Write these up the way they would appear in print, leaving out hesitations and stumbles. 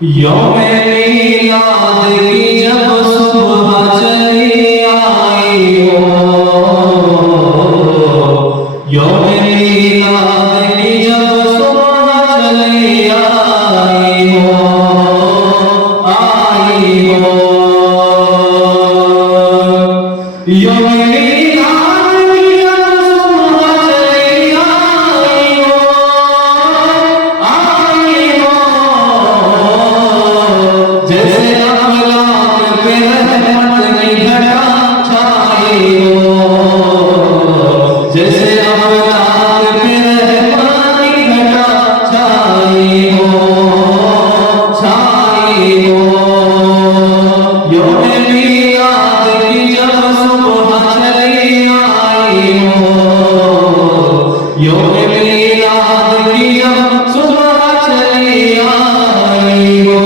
यौमे मीलाद की जब सुबह चली आई हो, यौमे मीलाद की जब सुबह चली आई हो, यौमे मीलाद की जब सुबह चली आई हो, जैसे अमलाक पे रहमत की घटा छाई हो, जैसे अमलाक पे रहमत की घटा छाई हो, छाई हो। यौमे मीलाद की जब सुबह चली आई हो, यौमे मीलाद की जब सुबह चली आई हो।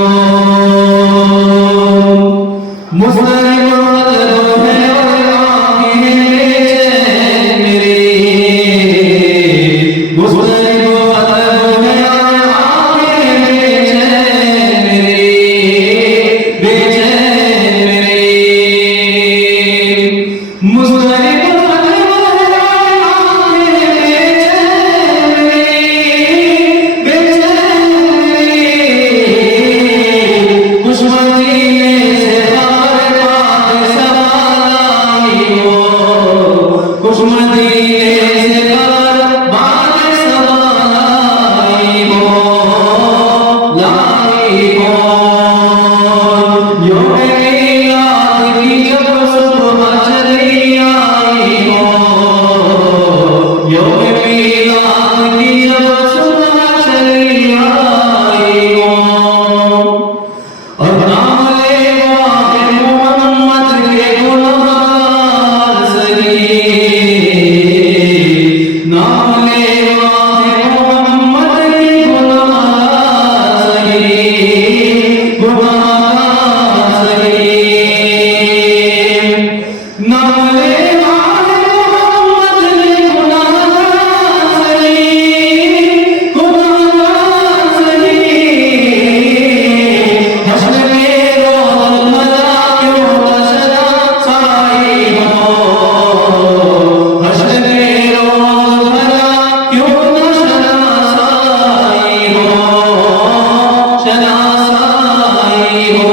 मुस्लिम मतलब है और आंखें बेचैन मेरी, मुस्लिम मतलब है और आंखें बेचैन मेरी, बेचैन मेरी। मुस्लिम मतलब है और आंखें बेचैन मेरी, बेचैन मेरी। कुछ मदीने से कुछ मदीने से खबर बाद सवाई हो, लाई हो। यौमे मीलाद की जब सुबह चली आई हो, यौमे मीलाद की जब सुबह चली आई हो। और नाम ले मोहम्मद के गुलजार सही, नाम ले मोहम्मद के गुलजार सही, गुलजार सही। नाम ले मोहम्मद के गुलजार सही, गुलजार सही। हश्र में रोज़ मज़ा क्यों न सदा साई हो, हश्र में रोज़ मज़ा क्यों न सदा साई हो, सदा साई हो।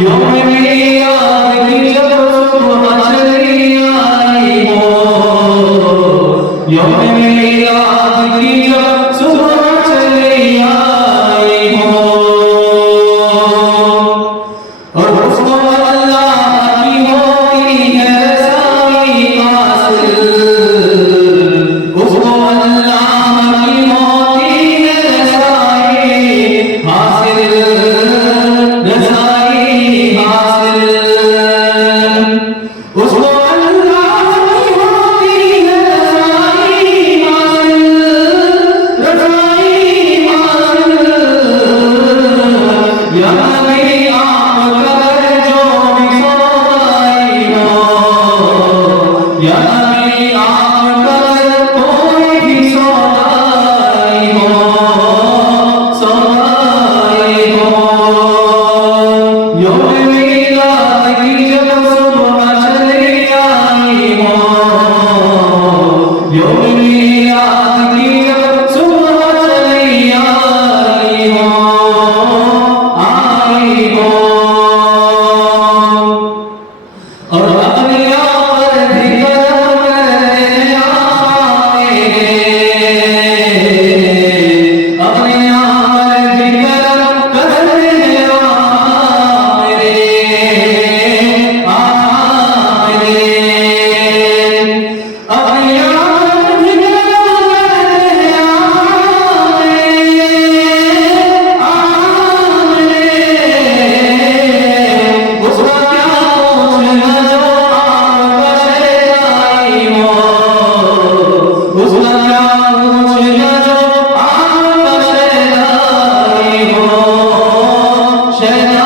यौमे मीलाद की जब सुबह चली आई हो, यौमे मीलाद की जब सुबह चली आई हो। और उसको अल्लाह की होती है रसाई हासिल, उसको अल्लाह की होती है रसाई हासिल, रसाई हासिल। उसको अल्लाह की होती है रसाई हासिल, रसाई हासिल। या नबी आप कर जो भी सोई हो, या नबी आप कर कोई भी सोई हो, सोई हो। यौमे मीलाद की जब सुबह चली आई हो, यौमे मीलाद की जब सुबह चली आई हो, आई हो। और अपने आप भी करम करने आएंगे, अपने आप भी करम करने आएंगे, आएंगे। अपने आप भी करम करने आएंगे, आएंगे। उसका क्या पूछना जो आपका शहनाई हो, उसका क्या पूछना जो आपका शहनाई हो, शहनाई